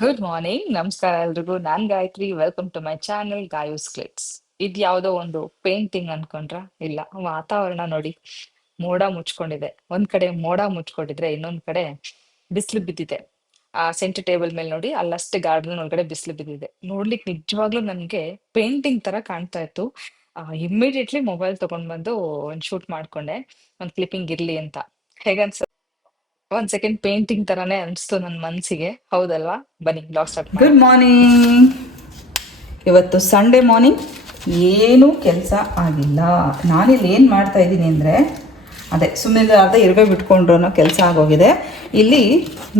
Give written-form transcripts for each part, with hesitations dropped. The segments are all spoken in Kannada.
ಗುಡ್ ಮಾರ್ನಿಂಗ್ ನಮಸ್ಕಾರ ಎಲ್ರಿಗೂ. ನಾನ್ Gayatri. Welcome to my channel Gayu's clicks. ಇದು ಯಾವುದೋ ಒಂದು ಪೇಂಟಿಂಗ್ ಅನ್ಕೊಂಡ್ರ? ಇಲ್ಲ, ವಾತಾವರಣ ನೋಡಿ, ಮೋಡ ಮುಚ್ಕೊಂಡಿದೆ. ಒಂದ್ ಕಡೆ ಮೋಡ ಮುಚ್ಕೊಂಡಿದ್ರೆ ಇನ್ನೊಂದ್ ಕಡೆ ಬಿಸಿಲು ಬಿದ್ದಿದೆ. ಆ ಸೆಂಟರ್ ಟೇಬಲ್ ಮೇಲೆ ನೋಡಿ, ಅಲ್ಲಷ್ಟೇ ಗಾರ್ಡನ್ ಒಳಗಡೆ ಬಿಸಿಲು ಬಿದ್ದಿದೆ. ನೋಡ್ಲಿಕ್ಕೆ ನಿಜವಾಗ್ಲೂ ನನ್ಗೆ ಪೇಂಟಿಂಗ್ ತರ ಕಾಣ್ತಾ ಇತ್ತು. ಇಮ್ಮಿಡಿಯೇಟ್ಲಿ ಮೊಬೈಲ್ ತಗೊಂಡ್ ಬಂದು ಒಂದ್ ಶೂಟ್ ಮಾಡ್ಕೊಂಡೆ, ಒಂದ್ ಕ್ಲಿಪ್ಪಿಂಗ್ ಇರ್ಲಿ ಅಂತ. ಹೇಗನ್ಸ? ಒಂದ್ ಸೆಕೆಂಡ್ ಪೇಂಟಿಂಗ್ ತರಾನೇ ಅನ್ಸ್ತು ನನ್ ಮನ್ಸಿಗೆ, ಹೌದಲ್ವಾ? ಬನ್ನಿ ಬ್ಲಾಗ್ ಸ್ಟಾರ್ಟ್ ಗುಡ್ ಮಾಡೋಣ. ಮಾರ್ನಿಂಗ್. ಇವತ್ತು ಸಂಡೇ ಮಾರ್ನಿಂಗ್, ಏನೂ ಕೆಲಸ ಆಗಿಲ್ಲ. ನಾನಿಲ್ಲಿ ಏನು ಮಾಡ್ತಾ ಇದ್ದೀನಿ ಅಂದರೆ, ಅದೇ ಸುಮ್ಮನೆ ಅರ್ಧ ಇರುವೆ ಬಿಟ್ಕೊಂಡ್ರು ಅನ್ನೋ ಕೆಲಸ ಆಗೋಗಿದೆ. ಇಲ್ಲಿ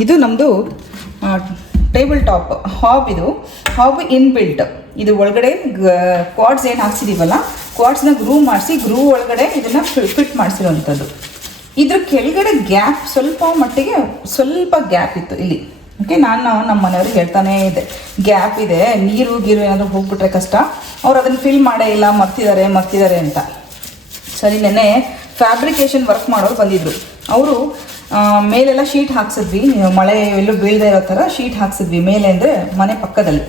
ಇದು ನಮ್ಮದು ಟೇಬಲ್ ಟಾಪ್ ಹಾಬ್. ಇದು ಹಾಬ್ ಇನ್ಬಿಲ್ಟ್. ಇದು ಒಳಗಡೆ ಕ್ವಾಡ್ಸ್ ಏನು ಹಾಕ್ಸಿದೀವಲ್ಲ, ಕ್ವಾಡ್ಸ್ನ ಗ್ರೂ ಮಾಡಿಸಿ ಗ್ರೂ ಒಳಗಡೆ ಇದನ್ನು ಫಿಟ್ ಮಾಡಿಸಿರೋವಂಥದ್ದು. ಇದ್ರ ಕೆಳಗಡೆ ಗ್ಯಾಪ್ ಸ್ವಲ್ಪ ಗ್ಯಾಪ್ ಇತ್ತು ಇಲ್ಲಿ. ಓಕೆ, ನಾನು ನಮ್ಮ ಮನೆಯವ್ರಿಗೆ ಹೇಳ್ತಾನೇ ಇದ್ದೆ, ಗ್ಯಾಪ್ ಇದೆ, ನೀರು ಗೀರು ಏನಾದರೂ ಹೋಗ್ಬಿಟ್ರೆ ಕಷ್ಟ. ಅವ್ರು ಅದನ್ನು ಫಿಲ್ ಮಾಡೇ ಇಲ್ಲ, ಮರ್ತಿದ್ದಾರೆ ಅಂತ. ಸರಿ, ನೆನ್ನೆ ಫ್ಯಾಬ್ರಿಕೇಷನ್ ವರ್ಕ್ ಮಾಡೋರು ಬಂದಿದ್ರು. ಅವರು ಮೇಲೆಲ್ಲ ಶೀಟ್ ಹಾಕ್ಸಿದ್ವಿ, ಮಳೆ ಎಲ್ಲೂ ಬೀಳದೇ ಇರೋ ಥರ ಶೀಟ್ ಹಾಕ್ಸಿದ್ವಿ ಮೇಲೆ, ಅಂದರೆ ಮನೆ ಪಕ್ಕದಲ್ಲಿ.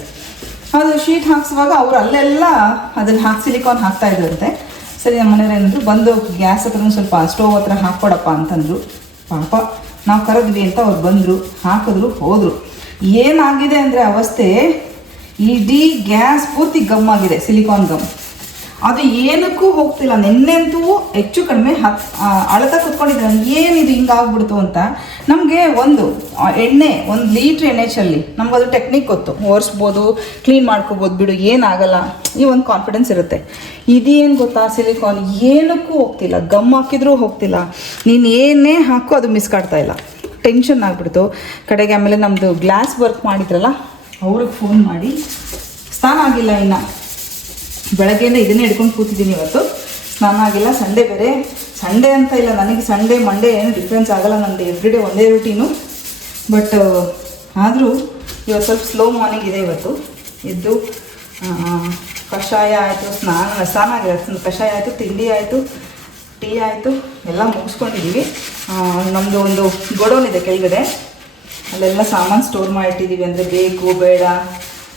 ಅದು ಶೀಟ್ ಹಾಕ್ಸುವಾಗ ಅವರು ಅಲ್ಲೆಲ್ಲ ಅದನ್ನು ಸಿಲಿಕಾನ್ ಹಾಕ್ತಾ ಇದ್ರಂತೆ. ಸರಿ, ನಮ್ಮ ಮನೆಯವ್ರು ಏನಂದ್ರು, ಬಂದು ಗ್ಯಾಸ್ ಹತ್ರ ಸ್ವಲ್ಪ ಸ್ಟೋವ್ ಹತ್ರ ಹಾಕ್ಕೊಡಪ್ಪ ಅಂತಂದರು. ಪಾಪ ನಾವು ಕರೆದ್ವಿ ಅಂತ ಅವ್ರು ಬಂದರು, ಹಾಕಿದ್ರು, ಹೋದರು. ಏನಾಗಿದೆ ಅಂದರೆ ಅವಸ್ಥೆ, ಇಡೀ ಗ್ಯಾಸ್ ಪೂರ್ತಿ ಗಮ್ ಆಗಿದೆ, ಸಿಲಿಕಾನ್ ಗಮ್. ಅದು ಏನಕ್ಕೂ ಹೋಗ್ತಿಲ್ಲ. ನಿನ್ನೆಂತೂ ಹೆಚ್ಚು ಕಡಿಮೆ ಅಳತಾ ಕೂತ್ಕೊಂಡಿದ್ದೆ, ಏನಿದು ಹಿಂಗಾಗ್ಬಿಡ್ತು ಅಂತ. ನಮಗೆ ಒಂದು ಲೀಟ್ರ್ ಎಣ್ಣೆ ಚೆಲ್ಲಿ ನಮ್ಗೆ ಅದು ಟೆಕ್ನಿಕ್ ಗೊತ್ತು, ಒರೆಸ್ಬೋದು, ಕ್ಲೀನ್ ಮಾಡ್ಕೋಬೋದು, ಬಿಡು ಏನಾಗಲ್ಲ, ಈ ಒಂದು ಕಾನ್ಫಿಡೆನ್ಸ್ ಇರುತ್ತೆ. ಇದೇನು ಗೊತ್ತಾ, ಸಿಲಿಕಾನ್ ಏನಕ್ಕೂ ಹೋಗ್ತಿಲ್ಲ, ಗಮ್ ಹಾಕಿದ್ರೂ ಹೋಗ್ತಿಲ್ಲ. ನೀನು ಏನೇ ಹಾಕು ಅದು ಮಿಸ್ ಕಾಡ್ತಾ ಇಲ್ಲ. ಟೆನ್ಷನ್ ಆಗಿಬಿಡ್ತು ಕಡೆಗೆ. ಆಮೇಲೆ ನಮ್ಮದು ಗ್ಲಾಸ್ ವರ್ಕ್ ಮಾಡಿದ್ರಲ್ಲ, ಅವ್ರಿಗೆ ಫೋನ್ ಮಾಡಿ, ಸ್ನಾನ ಆಗಿಲ್ಲ ಇನ್ನು, ಬೆಳಗ್ಗೆಯಿಂದ ಇದನ್ನೇ ಹಿಡ್ಕೊಂಡು ಕೂತಿದ್ದೀನಿ. ಇವತ್ತು ಸ್ನಾನ ಆಗಿಲ್ಲ, ಸಂಡೇ ಬೇರೆ. ಸಂಡೇ ಅಂತ ಇಲ್ಲ, ನನಗೆ ಸಂಡೇ ಮಂಡೇ ಏನು ಡಿಫ್ರೆನ್ಸ್ ಆಗೋಲ್ಲ, ನಂದು ಎವ್ರಿಡೇ ಒಂದೇ ರೂಟೀನು. ಬಟ್ ಆದರೂ ಇವತ್ತು ಸ್ವಲ್ಪ ಸ್ಲೋ ಮಾರ್ನಿಂಗ್ ಇದೆ. ಇವತ್ತು ಎದ್ದು ಕಷಾಯ ಆಯಿತು, ಸ್ನಾನ ಆಗಿಲ್ಲ, ಕಷಾಯ ಆಯಿತು, ತಿಂಡಿ ಆಯಿತು, ಟೀ ಆಯಿತು, ಎಲ್ಲ ಮುಗಿಸ್ಕೊಂಡಿದ್ದೀವಿ. ನಮ್ಮದು ಒಂದು ಗೋಡೌನ್ ಇದೆ ಕೆಳಗಡೆ, ಅಲ್ಲೆಲ್ಲ ಸಾಮಾನು ಸ್ಟೋರ್ ಮಾಡಿಟ್ಟಿದ್ದೀವಿ. ಅಂದರೆ ಬೇಕು ಬೇಡ,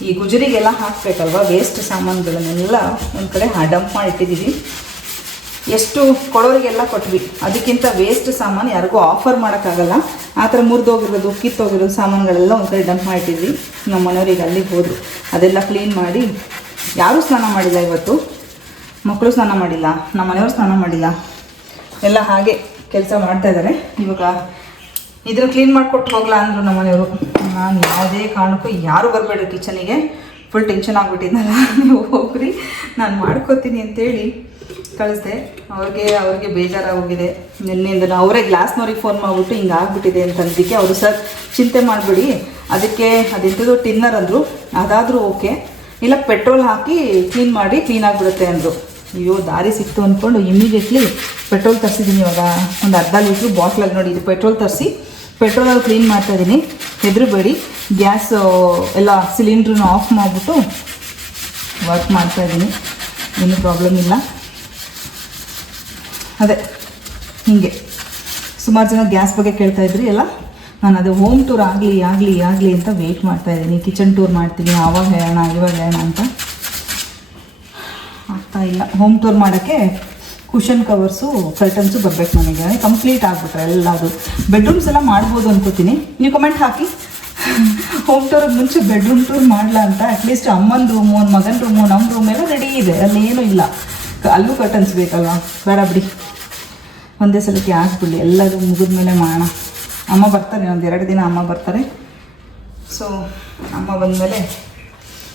ಈ ಗುಜರಿಗೆಲ್ಲ ಹಾಕಬೇಕಲ್ವ, ವೇಸ್ಟ್ ಸಾಮಾನುಗಳನ್ನೆಲ್ಲ ಒಂದು ಕಡೆ ಡಂಪ್ ಮಾಡಿಟ್ಟಿದ್ದೀವಿ. ಎಷ್ಟು ಕೊಡೋರಿಗೆಲ್ಲ ಕೊಟ್ವಿ, ಅದಕ್ಕಿಂತ ವೇಸ್ಟ್ ಸಾಮಾನು ಯಾರಿಗೂ ಆಫರ್ ಮಾಡೋಕ್ಕಾಗಲ್ಲ. ಆ ಥರ ಮುರಿದೋಗಿರೋದು, ಕಿತ್ತೋಗಿರೋದು ಸಾಮಾನುಗಳೆಲ್ಲ ಒಂದು ಕಡೆ ಡಂಪ್ ಮಾಡಿಟ್ಟಿದ್ವಿ. ನಮ್ಮ ಮನೆಯವ್ರಿಗೆ ಅಲ್ಲಿಗೆ ಹೋದರು, ಅದೆಲ್ಲ ಕ್ಲೀನ್ ಮಾಡಿ. ಯಾರೂ ಸ್ನಾನ ಮಾಡಿಲ್ಲ ಇವತ್ತು, ಮಕ್ಕಳು ಸ್ನಾನ ಮಾಡಿಲ್ಲ, ನಮ್ಮ ಮನೆಯವರು ಸ್ನಾನ ಮಾಡಿಲ್ಲ, ಎಲ್ಲ ಹಾಗೆ ಕೆಲಸ ಮಾಡ್ತಾಯಿದ್ದಾರೆ. ಇವಾಗ ಇದನ್ನು ಕ್ಲೀನ್ ಮಾಡಿಕೊಟ್ಟು ಹೋಗಲ್ಲ ಅಂದರು ನಮ್ಮ ಮನೆಯವರು. ನಾನು ಯಾವುದೇ ಕಾರಣಕ್ಕೂ ಯಾರೂ ಬರಬೇಡ್ರಿ ಕಿಚನಿಗೆ, ಫುಲ್ ಟೆನ್ಷನ್ ಆಗಿಬಿಟ್ಟಿದ್ದಲ್ಲ, ನೀವು ಹೋಗ್ರಿ ನಾನು ಮಾಡ್ಕೋತೀನಿ ಅಂತೇಳಿ ಕಳಿಸ್ದೆ. ಅವ್ರಿಗೆ ಬೇಜಾರಾಗೋಗಿದೆ ನಿನ್ನೆಯಿಂದ. ಅವರೇ ಗ್ಲಾಸ್ನವ್ರಿಗೆ ಫೋನ್ ಮಾಡಿಬಿಟ್ಟು ಹಿಂಗೆ ಆಗ್ಬಿಟ್ಟಿದೆ ಅಂತಂದಕ್ಕೆ ಅವರು, ಸರ್ ಚಿಂತೆ ಮಾಡಿಬಿಡಿ, ಅದಕ್ಕೆ ಅದೆಂಥದ್ದು ಟಿನ್ನರ್ ಅಂದರು, ಅದಾದರೂ ಓಕೆ, ಇಲ್ಲ ಪೆಟ್ರೋಲ್ ಹಾಕಿ ಕ್ಲೀನ್ ಮಾಡಿ ಕ್ಲೀನ್ ಆಗಿಬಿಡುತ್ತೆ ಅಂದರು. ಅಯ್ಯೋ, ದಾರಿ ಸಿಕ್ತು ಅಂದ್ಕೊಂಡು ಇಮಿಡಿಯೇಟ್ಲಿ ಪೆಟ್ರೋಲ್ ತರಿಸಿದ್ದೀನಿ. ಇವಾಗ ಒಂದು ಅರ್ಧ ಲೀಟ್ರ್ ಬಾಟ್ಲಲ್ಲಿ ನೋಡಿ, ಇದು ಪೆಟ್ರೋಲ್ ತರಿಸಿ ಪೆಟ್ರೋಲಲ್ಲಿ ಕ್ಲೀನ್ ಮಾಡ್ತಾಯಿದ್ದೀನಿ. ಹೆದರಬೇಡಿ, ಗ್ಯಾಸ್ ಎಲ್ಲ ಸಿಲಿಂಡ್ರನ್ನ ಆಫ್ ಮಾಡಿಬಿಟ್ಟು ವರ್ಕ್ ಮಾಡ್ತಾಯಿದ್ದೀನಿ, ಏನೂ ಪ್ರಾಬ್ಲಮ್ ಇಲ್ಲ. ಅದೇ ಹೀಗೆ ಸುಮಾರು ಜನ ಗ್ಯಾಸ್ ಬಗ್ಗೆ ಕೇಳ್ತಾಯಿದ್ರಿ ಎಲ್ಲ. ನಾನು ಅದು ಹೋಮ್ ಟೂರ್ ಆಗಲಿ ಅಂತ ವೆಯ್ಟ್ ಮಾಡ್ತಾಯಿದ್ದೀನಿ. ಕಿಚನ್ ಟೂರ್ ಮಾಡ್ತೀನಿ, ಆವಾಗ ಹೇಳೋಣ ಇವಾಗ ಹೇಳೋಣ ಅಂತ ಆಗ್ತಾ ಇಲ್ಲ. ಹೋಮ್ ಟೂರ್ ಮಾಡೋಕ್ಕೆ ಕುಷನ್ ಕವರ್ಸು, ಕರ್ಟನ್ಸು ಬರಬೇಕು ನನಗೆ, ಕಂಪ್ಲೀಟ್ ಆಗಿಬಿಟ್ರೆ ಎಲ್ಲದು. ಬೆಡ್ರೂಮ್ಸ್ ಎಲ್ಲ ಮಾಡ್ಬೋದು ಅನ್ಕೋತೀನಿ. ನೀವು ಕಮೆಂಟ್ ಹಾಕಿ, ಹೋಮ್ ಟೂರಿಗೆ ಮುಂಚೆ ಬೆಡ್ರೂಮ್ ಟೂರ್ ಮಾಡಲ ಅಂತ. ಅಟ್ಲೀಸ್ಟ್ ಅಮ್ಮನ ರೂಮು, ಒಂದು ಮಗನ ರೂಮು, ನಮ್ಮ ರೂಮ್ ಎಲ್ಲ ರೆಡಿ ಇದೆ, ಅಲ್ಲಿ ಏನೂ ಇಲ್ಲ. ಅಲ್ಲೂ ಕರ್ಟನ್ಸ್ ಬೇಕಲ್ವ, ಬೇಡ ಬಿಡಿ, ಒಂದೇ ಸಲಕ್ಕೆ ಹಾಕ್ಬಿಡಿ, ಎಲ್ಲರೂ ಮುಗಿದ ಮೇಲೆ ಮಾಡೋಣ. ಅಮ್ಮ ಬರ್ತಾರೆ, ಒಂದು 2 ದಿನ ಅಮ್ಮ ಬರ್ತಾರೆ. ಸೊ ಅಮ್ಮ ಬಂದಮೇಲೆ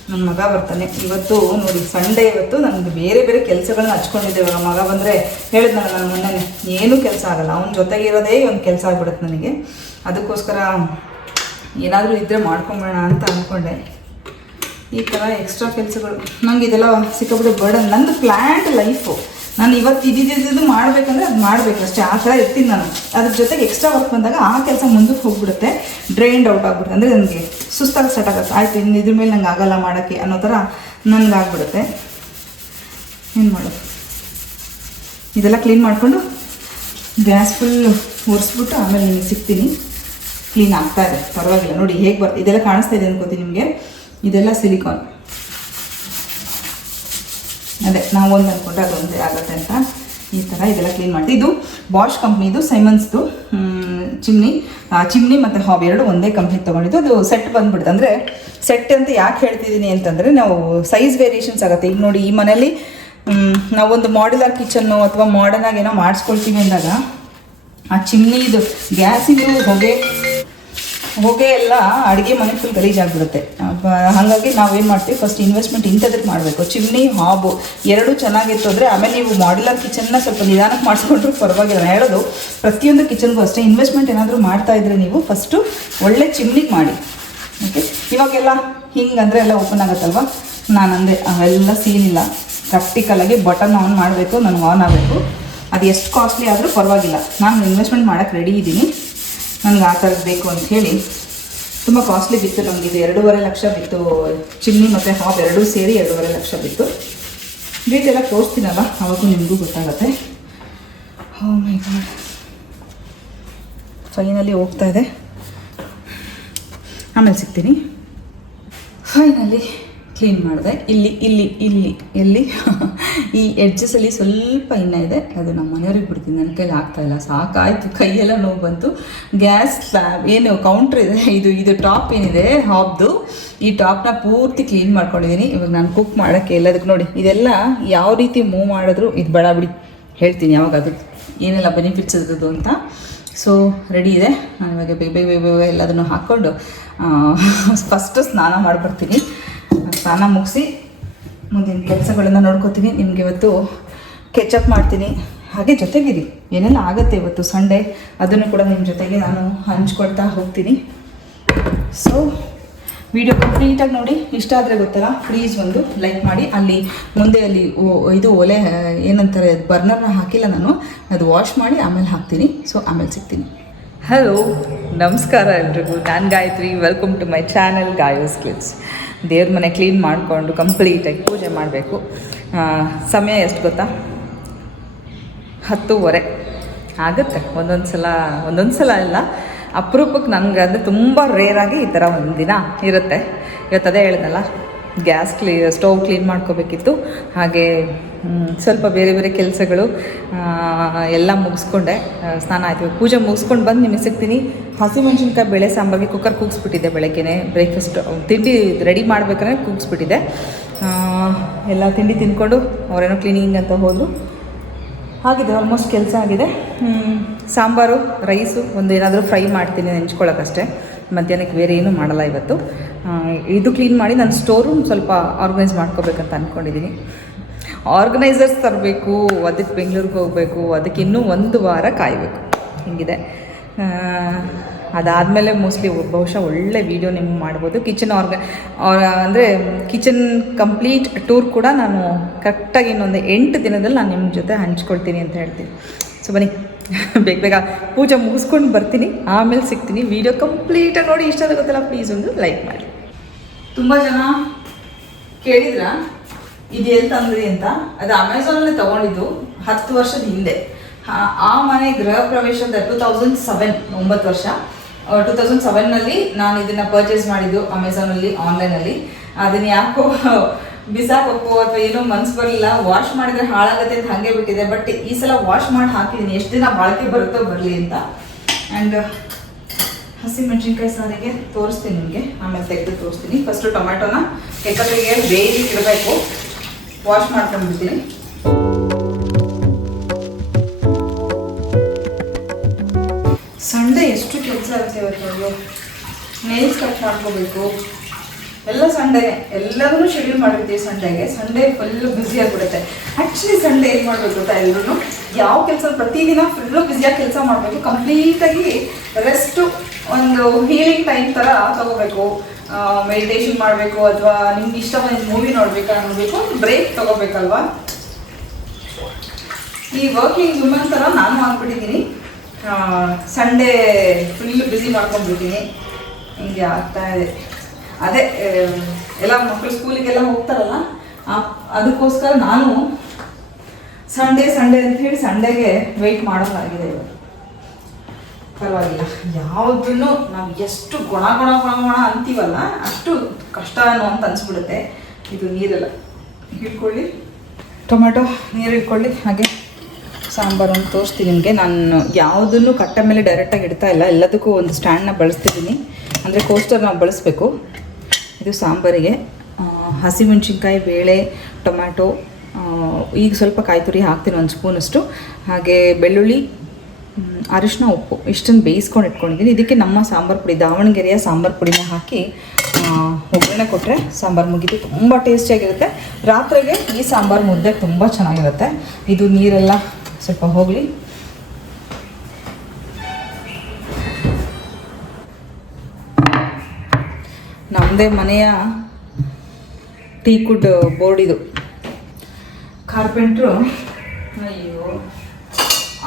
ನನ್ನ ಮಗ ಬರ್ತಾನೆ. ಇವತ್ತು ನೋಡಿ ಸಂಡೇ, ಇವತ್ತು ನನಗೆ ಬೇರೆ ಕೆಲಸಗಳನ್ನ ಹಚ್ಕೊಂಡಿದ್ದೇವೆ. ಮಗ ಬಂದರೆ ಹೇಳಿದ್ನಲ್ಲ ನಾನು ಮೊನ್ನೆ, ಏನೂ ಕೆಲಸ ಆಗೋಲ್ಲ, ಅವನ ಜೊತೆಗಿರೋದೇ ಒಂದು ಕೆಲಸ ಆಗ್ಬಿಡುತ್ತೆ ನನಗೆ. ಅದಕ್ಕೋಸ್ಕರ ಏನಾದರೂ ಇದ್ದರೆ ಮಾಡ್ಕೊಂಬೇಡ ಅಂತ ಅಂದ್ಕೊಂಡೆ. ಈ ಥರ ಎಕ್ಸ್ಟ್ರಾ ಕೆಲಸಗಳು ನಂಗೆ ಇದೆಲ್ಲ ಸಿಕ್ಕಾಬಿಟ್ಟು ಬರ್ಡನ್. ನಂದು ಪ್ಲ್ಯಾಂಟ್ ಲೈಫು. ನಾನು ಇವತ್ತು ಇದ್ದಿದ್ದು ಮಾಡಬೇಕಂದ್ರೆ ಅದು ಮಾಡಬೇಕಷ್ಟೇ, ಆ ಥರ ಇರ್ತೀನಿ ನಾನು. ಅದ್ರ ಜೊತೆಗೆ ಎಕ್ಸ್ಟ್ರಾ ವರ್ಕ್ ಬಂದಾಗ ಆ ಕೆಲಸ ಮುಂದಕ್ಕೆ ಹೋಗ್ಬಿಡುತ್ತೆ, ಡ್ರೈನ್ಡ್ ಔಟ್ ಆಗ್ಬಿಡುತ್ತೆ. ಅಂದರೆ ನನಗೆ ಸುಸ್ತಾಗಿ ಸ್ಟಾರ್ಟ್ ಆಗುತ್ತೆ. ಆಯಿತು, ಇನ್ನು ಇದ್ರ ಮೇಲೆ ನಂಗೆ ಆಗಲ್ಲ ಮಾಡೋಕ್ಕೆ ಅನ್ನೋ ಥರ ನನಗಾಗ್ಬಿಡುತ್ತೆ. ಏನು ಮಾಡೋದು, ಇದೆಲ್ಲ ಕ್ಲೀನ್ ಮಾಡಿಕೊಂಡು ಗ್ಯಾಸ್ ಫುಲ್ ಒರೆಸ್ಬಿಟ್ಟು ಆಮೇಲೆ ನಿಮಗೆ ಸಿಗ್ತೀನಿ. ಕ್ಲೀನ್ ಆಗ್ತಾ ಇದೆ, ಪರವಾಗಿಲ್ಲ. ನೋಡಿ ಹೇಗೆ ಇದೆಲ್ಲ ಕಾಣಿಸ್ತಾ ಇದೆ ಅನ್ಕೋತೀನಿ ನಿಮಗೆ. ಇದೆಲ್ಲ ಸಿಲಿಕಾನ್. ಅದೇ ನಾವು ಒಂದು ಅಂದ್ಕೊಂಡ್ರೆ ಅದೊಂದೇ ಆಗುತ್ತೆ ಅಂತ ಈ ಥರ ಇದೆಲ್ಲ ಕ್ಲೀನ್ ಮಾಡ್ತೀವಿ. ಇದು ಬಾಷ್ ಕಂಪ್ನಿದು ಸೈಮನ್ಸ್ದು ಚಿಮ್ನಿ ಮತ್ತು ಹಾಬ್ ಎರಡು ಒಂದೇ ಕಂಪ್ನಿ ತೊಗೊಂಡಿದ್ದು. ಅದು ಸೆಟ್ ಬಂದುಬಿಡುತ್ತೆ. ಅಂದರೆ ಸೆಟ್ ಅಂತ ಯಾಕೆ ಹೇಳ್ತಿದ್ದೀನಿ ಅಂತಂದರೆ ನಾವು ಸೈಜ್ ವೇರಿಯೇಷನ್ಸ್ ಆಗುತ್ತೆ. ಈಗ ನೋಡಿ, ಈ ಮನೇಲಿ ನಾವೊಂದು ಮಾಡ್ಯುಲರ್ ಕಿಚನ್ನು ಅಥವಾ ಮಾಡರ್ನ್ ಆಗಿ ಏನೋ ಮಾಡಿಸ್ಕೊಳ್ತೀವಿ ಅಂದಾಗ ಆ ಚಿಮ್ನಿದು ಗ್ಯಾಸಿಂದು ಹೊಗೆ ಎಲ್ಲ ಅಡುಗೆ ಮನೆ ಫುಲ್ ಗಲೀಜಾಗಿಬಿಡುತ್ತೆ. ಹಾಗಾಗಿ ನಾವೇನು ಮಾಡ್ತೀವಿ, ಫಸ್ಟ್ ಇನ್ವೆಸ್ಟ್ಮೆಂಟ್ ಇಂಥದಕ್ಕೆ ಮಾಡಬೇಕು. ಚಿಮ್ನಿ ಹಾಬು ಎರಡೂ ಚೆನ್ನಾಗಿತ್ತು ಅಂದರೆ ಆಮೇಲೆ ನೀವು ಮಾಡ್ಯುಲರ್ ಕಿಚನ್ನ ಸ್ವಲ್ಪ ನಿಧಾನಕ್ಕೆ ಮಾಡಿಸ್ಕೊಂಡ್ರು ಪರವಾಗಿಲ್ಲ. ನಾನು ಹೇಳೋದು ಪ್ರತಿಯೊಂದು ಕಿಚನ್ಗೂ ಅಷ್ಟೇ, ಇನ್ವೆಸ್ಟ್ಮೆಂಟ್ ಏನಾದರೂ ಮಾಡ್ತಾಯಿದ್ರೆ ನೀವು ಫಸ್ಟು ಒಳ್ಳೆ ಚಿಮ್ನಿಗೆ ಮಾಡಿ. ಓಕೆ, ಇವಾಗೆಲ್ಲ ಹಿಂಗಂದರೆ ಎಲ್ಲ ಓಪನ್ ಆಗುತ್ತಲ್ವ. ನಾನು ಅಂದೆ ಅವೆಲ್ಲ ಸೀನಿಲ್ಲ, ಪ್ರಾಕ್ಟಿಕಲಾಗಿ ಬಟನ್ ಆನ್ ಮಾಡಬೇಕು, ನನಗೆ ಆನ್ ಆಗಬೇಕು. ಅದು ಎಷ್ಟು ಕಾಸ್ಟ್ಲಿ ಆದರೂ ಪರವಾಗಿಲ್ಲ, ನಾನು ಇನ್ವೆಸ್ಟ್ಮೆಂಟ್ ಮಾಡೋಕ್ಕೆ ರೆಡಿ ಇದ್ದೀನಿ. ನನಗೆ ಆ ಥರದ್ದು ಬೇಕು ಅಂಥೇಳಿ ತುಂಬ ಕಾಸ್ಟ್ಲಿ ಬಿತ್ತು ನಮಗೆ. ಇದು 2.5 ಲಕ್ಷ ಬಿತ್ತು. ಚಿಮ್ನಿ ಮತ್ತು ಹಾಬ್ ಎರಡೂ ಸೇರಿ 2.5 ಲಕ್ಷ ಬಿತ್ತು. ಡೀಟೆಲ್ಲ ತೋರಿಸ್ತೀನಲ್ಲ ಅವಾಗೂ ನಿಮಗೂ ಗೊತ್ತಾಗುತ್ತೆ. ಓ ಮೈ ಗಾಡ್, ಫೈನಲಿ ಹೋಗ್ತಾ ಇದೆ. ಆಮೇಲೆ ಸಿಗ್ತೀನಿ. ಫೈನಲಿ ಕ್ಲೀನ್ ಮಾಡಿದೆ. ಎಲ್ಲಿ ಈ ಎಡ್ಜಸಲ್ಲಿ ಸ್ವಲ್ಪ ಇನ್ನೂ ಇದೆ, ಅದು ನಮ್ಮ ಮನೆಯವ್ರಿಗೆ ಬಿಡ್ತೀನಿ. ನನ್ನ ಕೈಲಿ ಆಗ್ತಾಯಿಲ್ಲ, ಸಾಕಾಯಿತು, ಕೈಯೆಲ್ಲ ನೋವು ಬಂತು. ಗ್ಯಾಸ್ ಸ್ಲ್ಯಾಬ್ ಏನು ಕೌಂಟ್ರ್ ಇದೆ, ಇದು ಟಾಪ್ ಏನಿದೆ ಹಾಬ್ದು, ಈ ಟಾಪ್ನ ಪೂರ್ತಿ ಕ್ಲೀನ್ ಮಾಡ್ಕೊಂಡಿದ್ದೀನಿ. ಇವಾಗ ನಾನು ಕುಕ್ ಮಾಡೋಕ್ಕೆ ಎಲ್ಲದಕ್ಕೆ ನೋಡಿ ಇದೆಲ್ಲ ಯಾವ ರೀತಿ ಮೂವ್ ಮಾಡಿದ್ರು ಇದು ಬೇಡ ಬಿಡಿ, ಹೇಳ್ತೀನಿ ಯಾವಾಗ ಅದು ಏನೆಲ್ಲ ಬೆನಿಫಿಟ್ಸ್ ಇರೋದು ಅಂತ. ಸೊ ರೆಡಿ ಇದೆ. ನಾನು ಇವಾಗ ಬೇಗ ಎಲ್ಲದನ್ನು ಹಾಕ್ಕೊಂಡು ಫಸ್ಟು ಸ್ನಾನ ಮಾಡಿಬಿಡ್ತೀನಿ. ಸ್ನಾನ ಮುಗಿಸಿ ಮುಂದಿನ ಕೆಲಸಗಳನ್ನು ನೋಡ್ಕೋತೀನಿ. ನಿಮಗೆ ಇವತ್ತು ಕೆಚಪ್ ಮಾಡ್ತೀನಿ. ಹಾಗೆ ಜೊತೆಗಿರಿ, ಏನೆಲ್ಲ ಆಗುತ್ತೆ ಇವತ್ತು ಸಂಡೇ ಅದನ್ನು ಕೂಡ ನಿಮ್ಮ ಜೊತೆಗೆ ನಾನು ಹಂಚ್ಕೊಳ್ತಾ ಹೋಗ್ತೀನಿ. ಸೊ ವಿಡಿಯೋ ಕಂಪ್ಲೀಟಾಗಿ ನೋಡಿ. ಇಷ್ಟ ಆದರೆ ಗೊತ್ತಲ್ಲ, ಪ್ಲೀಸ್ ಒಂದು ಲೈಕ್ ಮಾಡಿ. ಅಲ್ಲಿ ಮುಂದೆ ಅಲ್ಲಿ ಇದು ಒಲೆ ಏನಂತಾರೆ ಬರ್ನರ್ನ ಹಾಕಿಲ್ಲ ನಾನು, ಅದು ವಾಶ್ ಮಾಡಿ ಆಮೇಲೆ ಹಾಕ್ತೀನಿ. ಸೊ ಆಮೇಲೆ ಸಿಗ್ತೀನಿ. ಹಲೋ, ನಮಸ್ಕಾರ ಎಲ್ರಿಗೂ. ನಾನು Gayatri. Welcome to my channel Gayu's clicks. ದೇವ್ರ ಮನೆ ಕ್ಲೀನ್ ಮಾಡಿಕೊಂಡು ಕಂಪ್ಲೀಟಾಗಿ ಪೂಜೆ ಮಾಡಬೇಕು. ಸಮಯ ಎಷ್ಟು ಗೊತ್ತಾ? 10:15 ಆಗುತ್ತೆ. ಒಂದೊಂದು ಸಲ ಇಲ್ಲ, ಅಪರೂಪಕ್ಕೆ ನನಗೆ ಅಂದರೆ ತುಂಬ ರೇರಾಗಿ ಈ ಥರ ಒಂದು ದಿನ ಇರುತ್ತೆ. ಇವತ್ತು ಅದೇ ಹೇಳಿದ್ನಲ್ಲ, ಸ್ಟವ್ ಕ್ಲೀನ್ ಮಾಡ್ಕೋಬೇಕಿತ್ತು. ಹಾಗೆ ಸ್ವಲ್ಪ ಬೇರೆ ಕೆಲಸಗಳು ಎಲ್ಲ ಮುಗಿಸ್ಕೊಂಡೆ. ಸ್ನಾನ ಆಯಿತು, ಪೂಜೆ ಮುಗಿಸ್ಕೊಂಡು ಬಂದು ನಿಮಗೆ ಸಿಗ್ತೀನಿ. ಹಸಿಮೆಣ್ಸಿನ್ಕಾಯಿ ಬೇಳೆ ಸಾಂಬಾರಿಗೆ ಕುಕ್ಕರ್ ಕೂಗಿಸ್ಬಿಟ್ಟಿದ್ದೆ. ಬೆಳಗ್ಗೆನೇ ಬ್ರೇಕ್ಫಾಸ್ಟ್ ತಿಂಡಿ ರೆಡಿ ಮಾಡಬೇಕಂದ್ರೆ ಕೂಗಿಸ್ಬಿಟ್ಟಿದ್ದೆ. ಎಲ್ಲ ತಿಂಡಿ ತಿಂದ್ಕೊಂಡು ಅವರೇನೋ ಕ್ಲೀನಿಂಗ್ ಅಂತ ಹೋದರು. ಆಗಿದೆ, ಆಲ್ಮೋಸ್ಟ್ ಕೆಲಸ ಆಗಿದೆ. ಸಾಂಬಾರು, ರೈಸು, ಒಂದು ಏನಾದರೂ ಫ್ರೈ ಮಾಡ್ತೀನಿ ನೆಂಚ್ಕೊಳ್ಳೋಕ್ಕಷ್ಟೇ. ಮಧ್ಯಾಹ್ನಕ್ಕೆ ಬೇರೆ ಏನೂ ಮಾಡಲ್ಲ ಇವತ್ತು. ಇದು ಕ್ಲೀನ್ ಮಾಡಿ ನಾನು ಸ್ಟೋರ್ ರೂಮ್ ಸ್ವಲ್ಪ ಆರ್ಗನೈಸ್ ಮಾಡ್ಕೋಬೇಕಂತ ಅಂದ್ಕೊಂಡಿದ್ದೀನಿ. ಆರ್ಗನೈಸರ್ಸ್ ತರಬೇಕು, ಅದಕ್ಕೆ ಬೆಂಗಳೂರಿಗೆ ಹೋಗಬೇಕು, ಅದಕ್ಕೆ ಇನ್ನೂ 1 ವಾರ ಕಾಯಬೇಕು. ಹೀಗಿದೆ. ಅದಾದಮೇಲೆ ಮೋಸ್ಟ್ಲಿ ಬಹುಶಃ ಒಳ್ಳೆ ವೀಡಿಯೋ ನಿಮ್ಗೆ ಮಾಡ್ಬೋದು. ಅಂದರೆ ಕಿಚನ್ ಕಂಪ್ಲೀಟ್ ಟೂರ್ ಕೂಡ ನಾನು ಕರೆಕ್ಟಾಗಿ ಇನ್ನೊಂದು 8 ದಿನದಲ್ಲಿ ನಾನು ನಿಮ್ಮ ಜೊತೆ ಹಂಚ್ಕೊಳ್ತೀನಿ ಅಂತ ಹೇಳ್ತೀನಿ. ಸೊ ಬನ್ನಿ, ಬೇಗ ಪೂಜೆ ಮುಗಿಸ್ಕೊಂಡು ಬರ್ತೀನಿ, ಆಮೇಲೆ ಸಿಗ್ತೀನಿ. ವೀಡಿಯೋ ಕಂಪ್ಲೀಟಾಗಿ ನೋಡಿ. ಇಷ್ಟ ಆಗುತ್ತಲ್ಲ, ಪ್ಲೀಸ್ ಒಂದು ಲೈಕ್ ಮಾಡಿ. ತುಂಬ ಜನ ಕೇಳಿದ್ರ ಇದು ಎಲ್ಲಿ ತಂದ್ರಿ ಅಂತ. ಅದು ಅಮೆಝಾನಲ್ಲಿ ತೊಗೊಂಡಿದ್ದು 10 ವರ್ಷದ ಹಿಂದೆ. ಆ ಮನೆ ಗೃಹ ಪ್ರವೇಶದ 2007, 9 ವರ್ಷ 2007ನಲ್ಲಿ ನಾನು ಇದನ್ನು ಪರ್ಚೇಸ್ ಮಾಡಿದ್ದು ಅಮೆಝಾನಲ್ಲಿ, ಆನ್ಲೈನಲ್ಲಿ. ಅದನ್ನು ಯಾಕೋ ಬಿಸಾಕೋಕ್ಕೋ ಅಥವಾ ಏನೋ ಮನ್ಸು ಬರಲಿಲ್ಲ. ವಾಶ್ ಮಾಡಿದರೆ ಹಾಳಾಗುತ್ತೆ ಅಂತ ಹಾಗೆ ಬಿಟ್ಟಿದೆ. ಬಟ್ ಈ ಸಲ ವಾಶ್ ಮಾಡಿ ಹಾಕಿದ್ದೀನಿ, ಎಷ್ಟು ದಿನ ಬಾಳಿಕೆ ಬರುತ್ತೋ ಬರಲಿ ಅಂತ. ಆ್ಯಂಡ್ ಹಸಿಮೆಣ್ಸಿನ್ಕಾಯಿ ಸಾರಿಗೆ ತೋರಿಸ್ತೀನಿ ನಿಮಗೆ, ಆಮೇಲೆ ತೆಗೆದು ತೋರಿಸ್ತೀನಿ. ಫಸ್ಟು ಟೊಮ್ಯಾಟೊನ ಕೆಟ್ಟಗಳಿಗೆ ಬೇಯಿಸಿ ಇಡಬೇಕು. ವಾಶ್ ಮಾಡ್ಕೊಂಡ್ಬಿಡ್ತೀನಿ. ಸಂಡೇ ಎಷ್ಟು ಕೆಲಸ ಇರುತ್ತೆ ಇವತ್ತು. ನೇಲ್ಸ್ ಕಟ್ ಮಾಡ್ಕೋಬೇಕು, ಎಲ್ಲ ಸಂಡೇನೆ. ಎಲ್ಲದನ್ನು ಶೆಡ್ಯೂಲ್ ಮಾಡಿರ್ತೀವಿ ಸಂಡೇಗೆ. ಸಂಡೇ ಫುಲ್ಲು ಬ್ಯುಸಿ ಆಗಿಬಿಡುತ್ತೆ. ಆ್ಯಕ್ಚುಲಿ ಸಂಡೇ ಏನು ಮಾಡಬೇಕು ಗೊತ್ತಾ, ಎಲ್ಲರೂ ಯಾವ ಕೆಲಸ ಪ್ರತಿದಿನ ಫುಲ್ಲು ಬ್ಯುಸಿಯಾಗಿ ಕೆಲಸ ಮಾಡಬೇಕು. ಕಂಪ್ಲೀಟಾಗಿ ರೆಸ್ಟು, ಒಂದು ಹೀಲಿಂಗ್ ಟೈಮ್ ಥರ ತೊಗೋಬೇಕು. ಮೆಡಿಟೇಷನ್ ಮಾಡಬೇಕು, ಅಥವಾ ನಿಮ್ಗೆ ಇಷ್ಟವಾದ ಮೂವಿ ನೋಡಬೇಕು, ಒಂದು ಬ್ರೇಕ್ ತೊಗೋಬೇಕಲ್ವಾ. ಈ ವರ್ಕಿಂಗ್ ವುಮನ್ ಥರ ನಾನು ಆಗ್ಬಿಟ್ಟಿದ್ದೀನಿ. ಸಂಡೇ ಫುಲ್ಲು ಬ್ಯುಸಿ ಮಾಡ್ಕೊಂಡ್ಬಿಟ್ಟಿದ್ದೀನಿ. ಹಿಂಗೆ ಆಗ್ತಾಯಿದೆ. ಅದೇ ಎಲ್ಲ ಮಕ್ಕಳು ಸ್ಕೂಲಿಗೆಲ್ಲ ಹೋಗ್ತಾರಲ್ಲ, ಅದಕ್ಕೋಸ್ಕರ ನಾನು ಸಂಡೇ ಅಂತ ಹೇಳಿ ಸಂಡೇಗೆ ವೆಯ್ಟ್ ಮಾಡೋಕ್ಕಾಗಿದೆ. ಪರವಾಗಿಲ್ಲ. ಯಾವುದನ್ನು ನಾವು ಎಷ್ಟು ಗುಣ ಗುಣ ಗುಣ ಗುಣ ಅಂತೀವಲ್ಲ ಅಷ್ಟು ಕಷ್ಟ ಅನ್ನೋ ಅಂತ ಅನಿಸ್ಬಿಡುತ್ತೆ. ಇದು ನೀರೆಲ್ಲ ಹಿಡ್ಕೊಳ್ಳಿ, ಟೊಮೆಟೊ ನೀರು ಇಟ್ಕೊಳ್ಳಿ. ಹಾಗೆ ಸಾಂಬಾರನ್ನು ತೋರಿಸ್ತೀನಿ ನಿಮಗೆ. ನಾನು ಯಾವುದನ್ನು ಕಟ್ಟ ಮೇಲೆ ಡೈರೆಕ್ಟಾಗಿ ಇಡ್ತಾ ಇಲ್ಲ, ಎಲ್ಲದಕ್ಕೂ ಒಂದು ಸ್ಟ್ಯಾಂಡ್ನ ಬಳಸ್ತಿದ್ದೀನಿ. ಅಂದರೆ ಕೋಸ್ಟರ್ ನಾವು ಬಳಸಬೇಕು. ಇದು ಸಾಂಬಾರಿಗೆ ಹಸಿಮೆಣ್ಸಿನ್ಕಾಯಿ, ಬೇಳೆ, ಟೊಮ್ಯಾಟೊ, ಈಗ ಸ್ವಲ್ಪ ಕಾಯಿ ತುರಿ ಹಾಕ್ತೀನಿ, ಒಂದು ಸ್ಪೂನಷ್ಟು. ಹಾಗೆ ಬೆಳ್ಳುಳ್ಳಿ, ಅರಿಶಿನ, ಉಪ್ಪು ಇಷ್ಟನ್ನು ಬೇಯಿಸ್ಕೊಂಡು ಇಟ್ಕೊಂಡಿದ್ದೀನಿ. ಇದಕ್ಕೆ ನಮ್ಮ ಸಾಂಬಾರು ಪುಡಿ, ದಾವಣಗೆರೆಯ ಸಾಂಬಾರು ಪುಡಿನ ಹಾಕಿ ಒಗ್ಗರಣೆ ಕೊಟ್ಟರೆ ಸಾಂಬಾರು ಮುಗಿದು ತುಂಬ ಟೇಸ್ಟಿಯಾಗಿರುತ್ತೆ. ರಾತ್ರಿಗೆ ಈ ಸಾಂಬಾರು ಮುದ್ದೆ ತುಂಬ ಚೆನ್ನಾಗಿರುತ್ತೆ. ಇದು ನೀರೆಲ್ಲ ಸ್ವಲ್ಪ ಹೋಗಲಿ. ನಮ್ಮದೇ ಮನೆಯ ಟೀಕುಡ್ ಬೋರ್ಡ್ ಇದು. ಕಾರ್ಪೆಂಟ್ರು ಅಯ್ಯೋ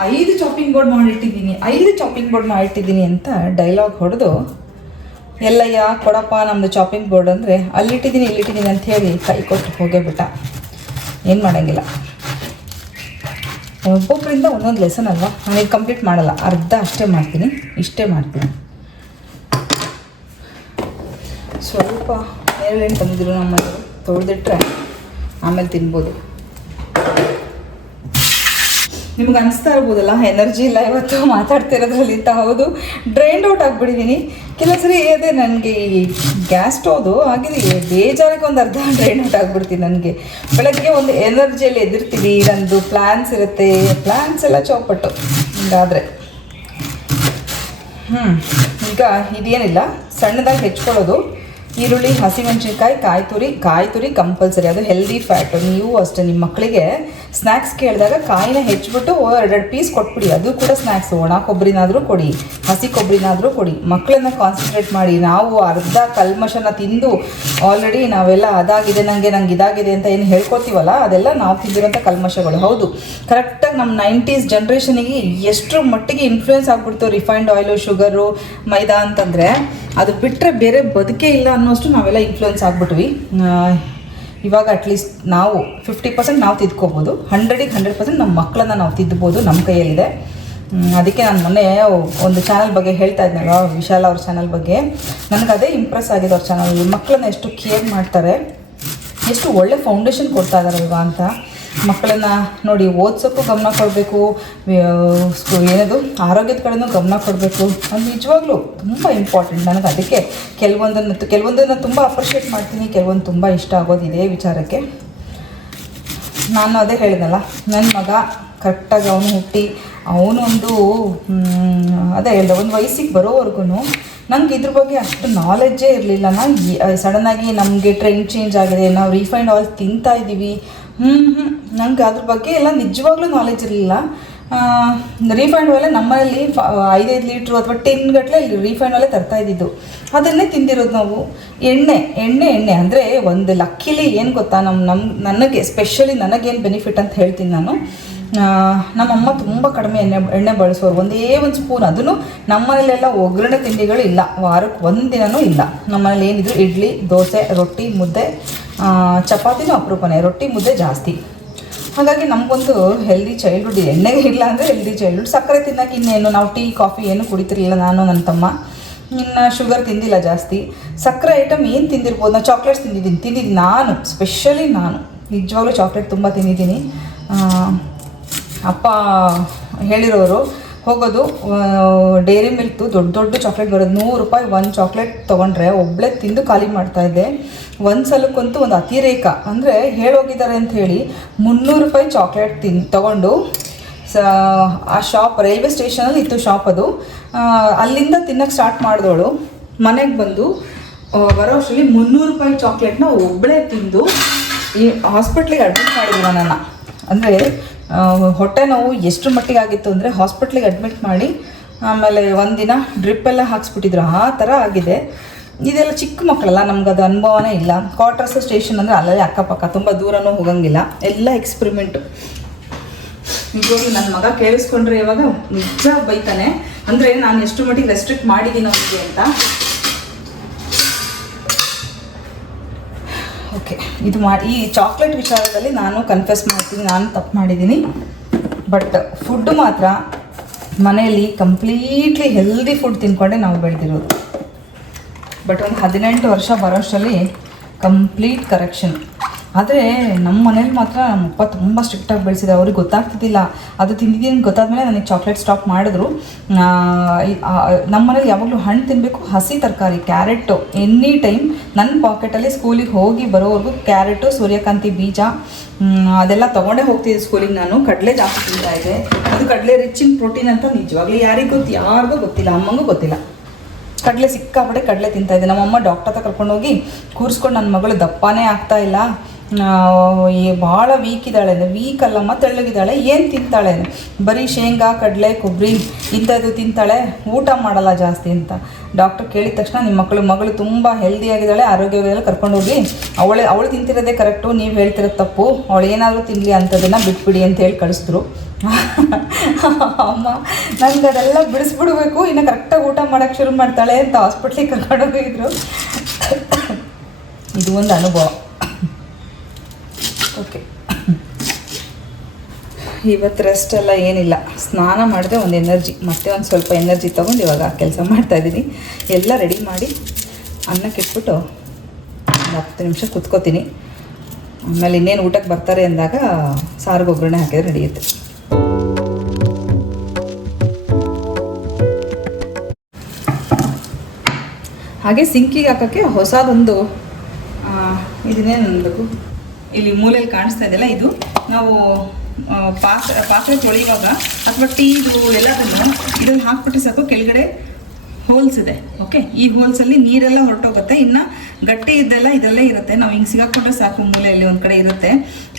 5 ಚಾಪಿಂಗ್ ಬೋರ್ಡ್ ಮಾಡಿಟ್ಟಿದ್ದೀನಿ ಅಂತ ಡೈಲಾಗ್ ಹೊಡೆದು, ಎಲ್ಲಯ್ಯ ಕೊಡಪ್ಪ ನಮ್ಮದು ಚಾಪಿಂಗ್ ಬೋರ್ಡ್ ಅಂದರೆ ಅಲ್ಲಿಟ್ಟಿದ್ದೀನಿ ಇಲ್ಲಿಟ್ಟಿದ್ದೀನಿ ಅಂತ ಹೇಳಿ ಕೈ ಕೊಟ್ಟು ಹೋಗೇ ಬಿಟ್ಟ. ಏನು ಮಾಡೋಂಗಿಲ್ಲ, ಒಬ್ಬೊಬ್ಬರಿಂದ ಒಂದೊಂದು ಲೆಸನ್ ಅಲ್ವಾ. ನಾನು ಇದು ಕಂಪ್ಲೀಟ್ ಮಾಡಲ್ಲ, ಅರ್ಧ ಅಷ್ಟೇ ಮಾಡ್ತೀನಿ, ಇಷ್ಟೇ ಮಾಡ್ತೀನಿ. ಸ್ವಲ್ಪ ನೇರಳೆಣ್ಣೆ ತಂದಿದ್ರು ನಮ್ಮದು, ತೊಳೆದಿಟ್ರೆ ಆಮೇಲೆ ತಿನ್ಬೋದು. ನಿಮ್ಗೆ ಅನಿಸ್ತಾ ಇರ್ಬೋದಲ್ಲ ಎನರ್ಜಿ ಇಲ್ಲ ಇವತ್ತು ಮಾತಾಡ್ತಿರೋದ್ರಲ್ಲಿ ಅಂತ. ಹೌದು, ಡ್ರೈನ್ಡ್ ಔಟ್ ಆಗಿಬಿಟ್ಟಿದ್ದೀನಿ. ಕೆಲವು ಸರಿ ಅದೇ ನನಗೆ ಈ ಗ್ಯಾಸ್ ಸ್ಟೋವ್ದು ಆಗಿದೆ, ಬೇಜಾರಿಗೆ ಒಂದು ಅರ್ಧ ಡ್ರೈನ್ ಔಟ್ ಆಗಿಬಿಡ್ತೀನಿ. ನನಗೆ ಬೆಳಗ್ಗೆ ಒಂದು ಎನರ್ಜಿಯಲ್ಲಿ ಎದಿರ್ತೀವಿ, ನಂದು ಪ್ಲ್ಯಾನ್ಸ್ ಇರುತ್ತೆ, ಪ್ಲ್ಯಾನ್ಸ್ ಎಲ್ಲ ಚೌಪಟ್ಟು ಹಿಂಗಾದರೆ. ಈಗ ಇದೇನಿಲ್ಲ, ಸಣ್ಣದಾಗಿ ಹೆಚ್ಕೊಳ್ಳೋದು. ಈರುಳ್ಳಿ, ಹಸಿಮೆಣ್ಸಿನ್ಕಾಯಿ, ಕಾಯಿ ತುರಿ ಕಂಪಲ್ಸರಿ, ಅದು ಹೆಲ್ದಿ ಫ್ಯಾಟು. ನೀವು ಅಷ್ಟೇ ನಿಮ್ಮ ಮಕ್ಕಳಿಗೆ ಸ್ನ್ಯಾಕ್ಸ್ ಕೇಳಿದಾಗ ಕಾಯಿನ ಹೆಚ್ಚಿಬಿಟ್ಟು 2 ಪೀಸ್ ಕೊಟ್ಬಿಡಿ, ಅದು ಕೂಡ ಸ್ನ್ಯಾಕ್ಸು. ಒಣ ಕೊಬ್ಬರಿನಾದರೂ ಕೊಡಿ, ಹಸಿ ಕೊಬ್ಬರಿನಾದರೂ ಕೊಡಿ. ಮಕ್ಕಳನ್ನ ಕಾನ್ಸಂಟ್ರೇಟ್ ಮಾಡಿ. ನಾವು ಅರ್ಧ ಕಲ್ಮಶನ ತಿಂದು ಆಲ್ರೆಡಿ ನಾವೆಲ್ಲ ಅದಾಗಿದೆ ನಂಗೆ ಇದಾಗಿದೆ ಅಂತ ಏನು ಹೇಳ್ಕೊತೀವಲ್ಲ, ಅದೆಲ್ಲ ನಾವು ತಿಂದಿರೋಂಥ ಕಲ್ಮಶಗಳು. ಹೌದು, ಕರೆಕ್ಟಾಗಿ ನಮ್ಮ 90s ಜನ್ರೇಷನಿಗೆ ಎಷ್ಟು ಮಟ್ಟಿಗೆ ಇನ್ಫ್ಲೂಯೆನ್ಸ್ ಆಗಿಬಿಡ್ತು ರಿಫೈನ್ಡ್ ಆಯಿಲು, ಶುಗರು, ಮೈದಾ ಅಂತಂದರೆ ಅದು ಬಿಟ್ಟರೆ ಬೇರೆ ಬದುಕೇ ಇಲ್ಲ ಅನ್ನೋಷ್ಟು ನಾವೆಲ್ಲ ಇನ್ಫ್ಲೂಯೆನ್ಸ್ ಆಗಿಬಿಟ್ವಿ. ಇವಾಗ ಅಟ್ಲೀಸ್ಟ್ ನಾವು 50% ನಾವು ತಿದ್ಕೋಬೋದು, 100ಗೆ 100% ನಮ್ಮ ಮಕ್ಕಳನ್ನ ನಾವು ತಿದ್ಬೋದು, ನಮ್ಮ ಕೈಯಲ್ಲಿದೆ. ಅದಕ್ಕೆ ನಾನು ಮೊನ್ನೆ ಒಂದು ಚಾನಲ್ ಬಗ್ಗೆ ಹೇಳ್ತಾ ಇದ್ನಲ್ವ, ವಿಶಾಲ ಅವ್ರ ಚಾನಲ್ ಬಗ್ಗೆ. ನನಗೆ ಅದೇ ಇಂಪ್ರೆಸ್ ಆಗಿದೆ. ಅವ್ರ ಚಾನಲ್ ಮಕ್ಕಳನ್ನ ಎಷ್ಟು ಕೇರ್ ಮಾಡ್ತಾರೆ, ಎಷ್ಟು ಒಳ್ಳೆ ಫೌಂಡೇಶನ್ ಕೊಡ್ತಾ ಇದ್ದಾರೆ ಇವಾಗ ಅಂತ. ಮಕ್ಕಳನ್ನ ನೋಡಿ, ಓದ್ಸೋಕ್ಕೂ ಗಮನ ಕೊಡಬೇಕು, ಏನದು ಆರೋಗ್ಯದ ಕಡೆನೂ ಗಮನ ಕೊಡಬೇಕು. ಅದು ನಿಜವಾಗ್ಲೂ ತುಂಬ ಇಂಪಾರ್ಟೆಂಟ್. ನನಗೆ ಅದಕ್ಕೆ ಕೆಲವೊಂದನ್ನು ತುಂಬ ಅಪ್ರಿಷಿಯೇಟ್ ಮಾಡ್ತೀನಿ, ಕೆಲವೊಂದು ತುಂಬ ಇಷ್ಟ ಆಗೋದು ಇದೇ ವಿಚಾರಕ್ಕೆ. ನಾನು ಅದೇ ಹೇಳಿದ್ನಲ್ಲ, ನನ್ನ ಮಗ ಕರೆಕ್ಟಾಗಿ ಅವನು ಹುಟ್ಟಿ ಅವನೊಂದು ಅದೇ ಹೇಳಿದೆ, ಒಂದು ವಯಸ್ಸಿಗೆ ಬರೋವರೆಗೂ ನಂಗೆ ಇದ್ರ ಬಗ್ಗೆ ಅಷ್ಟು ನಾಲೆಡ್ಜೇ ಇರಲಿಲ್ಲ. ಸಡನ್ನಾಗಿ ನಮಗೆ ಟ್ರೆಂಡ್ ಚೇಂಜ್ ಆಗಿದೆ, ನಾವು ರಿಫೈನ್ಡ್ ಆಯಿಲ್ ತಿಂತಾ ಇದ್ದೀವಿ, ನಂಗೆ ಅದ್ರ ಬಗ್ಗೆ ಎಲ್ಲ ನಿಜವಾಗ್ಲೂ ನಾಲೆಜ್ ಇರಲಿಲ್ಲ. ರಿಫೈನ್ಡ್ ಆಯಿಲ್ ನಮ್ಮಲ್ಲಿ 5 ಲೀಟ್ರು ಅಥವಾ 10 ಗಟ್ಟಲೆ ರಿಫೈನ್ಡ್ ಆಯಿಲೇ ತರ್ತಾ ಇದ್ದಿದ್ದು, ಅದನ್ನೇ ತಿಂದಿರೋದು ನಾವು. ಎಣ್ಣೆ ಅಂದರೆ ಒಂದು ಲಕ್ಕಿಲಿ ಏನು ಗೊತ್ತಾ, ನನಗೆ ಸ್ಪೆಷಲಿ ನನಗೇನು ಬೆನಿಫಿಟ್ ಅಂತ ಹೇಳ್ತೀನಿ ನಾನು. ನಮ್ಮಮ್ಮ ತುಂಬ ಕಡಿಮೆ ಎಣ್ಣೆ ಬಳಸೋರು, ಒಂದೇ ಒಂದು ಸ್ಪೂನ್. ಅದನ್ನು ನಮ್ಮನೇಲೆಲ್ಲ ಒಗ್ಗರಣೆ ತಿಂಡಿಗಳು ಇಲ್ಲ, ವಾರಕ್ಕೆ 1 ದಿನವೂ ಇಲ್ಲ. ನಮ್ಮನೇಲಿ ಏನಿದ್ರು ಇಡ್ಲಿ, ದೋಸೆ, ರೊಟ್ಟಿ, ಮುದ್ದೆ, ಚಪಾತಿನೂ ಅಪರೂಪನೇ, ರೊಟ್ಟಿ ಮುದ್ದೆ ಜಾಸ್ತಿ. ಹಾಗಾಗಿ ನಮಗೊಂದು ಹೆಲ್ದಿ ಚೈಲ್ಡ್ಹುಡ್ ಇದೆ. ಎಣ್ಣೆಗೆ ಇಲ್ಲ ಅಂದರೆ ಹೆಲ್ದಿ ಚೈಲ್ಡ್ಹುಡ್. ಸಕ್ಕರೆ ತಿನ್ನೋಕೆ ಇನ್ನೇನು, ನಾವು ಟೀ ಕಾಫಿ ಏನು ಕುಡಿತಿರಲಿಲ್ಲ ನಾನು, ನನ್ನ ತಮ್ಮ. ಇನ್ನು ಶುಗರ್ ತಿಂದಿಲ್ಲ ಜಾಸ್ತಿ. ಸಕ್ಕರೆ ಐಟಮ್ ಏನು ತಿಂದಿರ್ಬೋದು, ನಾನು ಚಾಕ್ಲೇಟ್ಸ್ ತಿಂದಿದ್ದೀನಿ ನಾನು, ಸ್ಪೆಷಲಿ ನಾನು ನಿಜವಾಗ್ಲೂ ಚಾಕ್ಲೇಟ್ ತುಂಬ ತಿಂದಿದ್ದೀನಿ. ಅಪ್ಪ ಹೇಳಿರೋರು, ಹೋಗೋದು ಡೈರಿ ಮಿಲ್ಕ್ದು ದೊಡ್ಡ ಚಾಕ್ಲೇಟ್ ಬರೋದು, 100 ರೂಪಾಯಿ ಒಂದು ಚಾಕ್ಲೇಟ್ ತೊಗೊಂಡ್ರೆ ಒಬ್ಬಳೇ ತಿಂದು ಖಾಲಿ ಮಾಡ್ತಾಯಿದ್ದೆ. ಒಂದು ಸಲಕ್ಕಂತೂ ಒಂದು ಅತಿರೇಕ, ಅಂದರೆ ಹೇಳೋಗಿದ್ದಾರೆ ಅಂತ ಹೇಳಿ 300 ರೂಪಾಯಿ ಚಾಕ್ಲೇಟ್ ತೊಗೊಂಡು ಆ ಶಾಪ್ ರೈಲ್ವೆ ಸ್ಟೇಷನಲ್ಲಿ ಇತ್ತು ಶಾಪ್, ಅದು ಅಲ್ಲಿಂದ ತಿನ್ನೋಕ್ಕೆ ಸ್ಟಾರ್ಟ್ ಮಾಡಿದವಳು. ಮನೆಗೆ ಬಂದು ಬರೋ ಅಷ್ಟರಲ್ಲಿ 300 ರೂಪಾಯಿ ಚಾಕ್ಲೇಟ್ನ ಒಬ್ಬಳೇ ತಿಂದು ಈ ಹಾಸ್ಪಿಟ್ಲಿಗೆ ಅಡ್ಮಿಟ್ ಮಾಡಿದ್ರು ನನ್ನನ್ನು. ಅಂದರೆ ಹೊಟ್ಟೆ ನೋವು ಎಷ್ಟು ಮಟ್ಟಿಗೆ ಆಗಿತ್ತು ಅಂದರೆ ಹಾಸ್ಪಿಟ್ಲಿಗೆ ಅಡ್ಮಿಟ್ ಮಾಡಿ ಆಮೇಲೆ ಒಂದಿನ ಡ್ರಿಪ್ಪೆಲ್ಲ ಹಾಕ್ಸ್ಬಿಟ್ಟಿದ್ರು, ಆ ಥರ ಆಗಿದೆ. ಇದೆಲ್ಲ ಚಿಕ್ಕ ಮಕ್ಕಳಲ್ಲ, ನಮ್ಗೆ ಅದು ಅನುಭವನೇ ಇಲ್ಲ. ಕ್ವಾರ್ಟರ್ಸ್ ಸ್ಟೇಷನ್ ಅಂದರೆ ಅಲ್ಲೇ ಅಕ್ಕಪಕ್ಕ, ತುಂಬ ದೂರನೂ ಹೋಗಂಗಿಲ್ಲ, ಎಲ್ಲ ಎಕ್ಸ್ಪೆರಿಮೆಂಟು. ನಿಜವಾಗ್ಲೂ ನನ್ನ ಮಗ ಕೇಳಿಸ್ಕೊಂಡ್ರೆ ಇವಾಗ ನಿಜ ಬೈತಾನೆ, ಅಂದರೆ ನಾನು ಎಷ್ಟು ಮಟ್ಟಿಗೆ ರೆಸ್ಟ್ರಿಕ್ಟ್ ಮಾಡಿದ್ದೀನಿ ಅವನಿಗೆ ಅಂತ. ಓಕೆ, ಇದು ಈ ಚಾಕ್ಲೇಟ್ ವಿಚಾರದಲ್ಲಿ ನಾನು ಕನ್ಫೆಸ್ ಮಾಡ್ತೀನಿ, ನಾನು ತಪ್ಪು ಮಾಡಿದ್ದೀನಿ. ಬಟ್ ಫುಡ್ಡು ಮಾತ್ರ ಮನೆಯಲ್ಲಿ ಕಂಪ್ಲೀಟ್ಲಿ ಹೆಲ್ದಿ ಫುಡ್ ತಿಂದ್ಕೊಂಡೆ ನಾವು ಬೆಳೆದಿರೋದು. ಬಟ್ ಒಂದು 18 ವರ್ಷ ಬರೋಷ್ಟರಲ್ಲಿ ಕಂಪ್ಲೀಟ್ ಕರೆಕ್ಷನ್. ಆದರೆ ನಮ್ಮ ಮನೇಲಿ ಮಾತ್ರ ನಮ್ಮ ಅಪ್ಪ ತುಂಬ ಸ್ಟ್ರಿಕ್ಟಾಗಿ ಬೆಳೆಸಿದೆ. ಅವ್ರಿಗೆ ಗೊತ್ತಾಗ್ತಿದ್ದಿಲ್ಲ. ಅದು ತಿಂದಿದ್ದೀನಿ ಗೊತ್ತಾದ್ಮೇಲೆ ನನಗೆ ಚಾಕ್ಲೇಟ್ ಸ್ಟಾಪ್ ಮಾಡಿದ್ರು. ನಮ್ಮ ಮನೇಲಿ ಯಾವಾಗಲೂ ಹಣ್ಣು ತಿನ್ನಬೇಕು, ಹಸಿ ತರಕಾರಿ, ಕ್ಯಾರೆಟು ಎನಿ ಟೈಮ್ ನನ್ನ ಪಾಕೆಟಲ್ಲಿ ಸ್ಕೂಲಿಗೆ ಹೋಗಿ ಬರೋವರೆಗೂ ಕ್ಯಾರೆಟು, ಸೂರ್ಯಕಾಂತಿ ಬೀಜ ಅದೆಲ್ಲ ತೊಗೊಂಡೇ ಹೋಗ್ತಿದ್ದೆ ಸ್ಕೂಲಿಗೆ. ನಾನು ಕಡಲೆ ಜಾಸ್ತಿ ತಿಂತಾಯಿದ್ದೆ. ಅದು ಕಡಲೆ ರಿಚ್ ಇನ್ ಪ್ರೋಟೀನ್ ಅಂತ ನಿಜವಾಗ್ಲೂ ಯಾರಿಗೂ ಗೊತ್ತಿಲ್ಲ, ಅಮ್ಮಂಗೂ ಗೊತ್ತಿಲ್ಲ. ಕಡಲೆ ಸಿಕ್ಕಾಪಟ್ಟೆ ಕಡಲೆ ತಿಂತಾಯಿದ್ದೆ. ನಮ್ಮಮ್ಮ ಡಾಕ್ಟರ್ ಹತ್ರ ಕರ್ಕೊಂಡೋಗಿ ಕೂರಿಸ್ಕೊಂಡು ನನ್ನ ಮಗಳು ದಪ್ಪನೇ ಆಗ್ತಾ ಇಲ್ಲ, ಭಾಳ ವೀಕ್ ಇದ್ದಾಳೆ, ವೀಕ್ ಅಲ್ಲಮ್ಮ ತೆಳ್ಳಗಿದ್ದಾಳೆ, ಏನು ತಿಂತಾಳೆ, ಬರೀ ಶೇಂಗಾ ಕಡಲೆ ಕೊಬ್ಬರಿ ಇಂಥದ್ದು ತಿಂತಾಳೆ, ಊಟ ಮಾಡಲ್ಲ ಜಾಸ್ತಿ ಅಂತ ಡಾಕ್ಟರ್ ಕೇಳಿದ ತಕ್ಷಣ ನಿಮ್ಮ ಮಗಳು ತುಂಬ ಹೆಲ್ದಿಯಾಗಿದ್ದಾಳೆ, ಆರೋಗ್ಯವಾಗಿದ್ದಾಳೆ, ಕರ್ಕೊಂಡೋಗಿ ಅವಳು ತಿಂತಿರೋದೇ ಕರೆಕ್ಟು, ನೀವು ಹೇಳ್ತಿರೋದು ತಪ್ಪು, ಅವಳು ಏನಾದರೂ ತಿನ್ನಲಿ ಅಂಥದ್ದನ್ನು ಬಿಟ್ಬಿಡಿ ಅಂತ ಹೇಳಿ ಕಳಿಸಿದ್ರು. ಅಮ್ಮ ನನಗೆ ಅದೆಲ್ಲ ಬಿಡಿಸ್ಬಿಡ್ಬೇಕು, ಇನ್ನು ಕರೆಕ್ಟಾಗಿ ಊಟ ಮಾಡೋಕ್ಕೆ ಶುರು ಮಾಡ್ತಾಳೆ ಅಂತ ಹಾಸ್ಪಿಟ್ಲಿಗೆ ಕರ್ಕೊಂಡೋಗಿದ್ರು. ಇದು ಒಂದು ಅನುಭವ. ಓಕೆ, ಇವತ್ತು ರೆಸ್ಟ್ ಎಲ್ಲ ಏನಿಲ್ಲ. ಸ್ನಾನ ಮಾಡಿದ್ರೆ ಒಂದು ಎನರ್ಜಿ, ಮತ್ತೆ ಒಂದು ಸ್ವಲ್ಪ ಎನರ್ಜಿ ತೊಗೊಂಡು ಇವಾಗ ಕೆಲಸ ಮಾಡ್ತಾಯಿದ್ದೀನಿ. ಎಲ್ಲ ರೆಡಿ ಮಾಡಿ ಅನ್ನಕ್ಕೆ ಇಟ್ಬಿಟ್ಟು ಒಂದು 10 ನಿಮಿಷ ಕುತ್ಕೋತೀನಿ. ಆಮೇಲೆ ಇನ್ನೇನು ಊಟಕ್ಕೆ ಬರ್ತಾರೆ ಅಂದಾಗ ಸಾರಿಗೆ ಒಗ್ಗರಣೆ ಹಾಕಿದ್ರೆ ನಡೆಯುತ್ತೆ. ಹಾಗೆ ಸಿಂಕಿಗೆ ಹಾಕೋಕ್ಕೆ ಹೊಸದೊಂದು ಇದನ್ನೇನು ಅನ್ಬೇಕು, ಇಲ್ಲಿ ಮೂಲೆಯಲ್ಲಿ ಕಾಣಿಸ್ತಾ ಇದೆಯಲ್ಲ, ಇದು ನಾವು ಪಾತ್ರೆ ತೊಳೆಯುವಾಗ ಅಥವಾ ಟೀದು ಎಲ್ಲದನ್ನು ಇದನ್ನು ಹಾಕ್ಬಿಟ್ಟು ಸಾಕು. ಕೆಳಗಡೆ ಹೋಲ್ಸ್ ಇದೆ. ಓಕೆ, ಈ ಹೋಲ್ಸಲ್ಲಿ ನೀರೆಲ್ಲ ಹೊರಟೋಗುತ್ತೆ. ಇನ್ನು ಗಟ್ಟಿ ಇದ್ದೆಲ್ಲ ಇದರಲ್ಲೇ ಇರುತ್ತೆ. ನಾವು ಹಿಂಗೆ ಸಿಗಾಕೊಂಡ್ರೆ ಸಾಕು, ಮೂಲೆಯಲ್ಲಿ ಒಂದು ಕಡೆ ಇರುತ್ತೆ.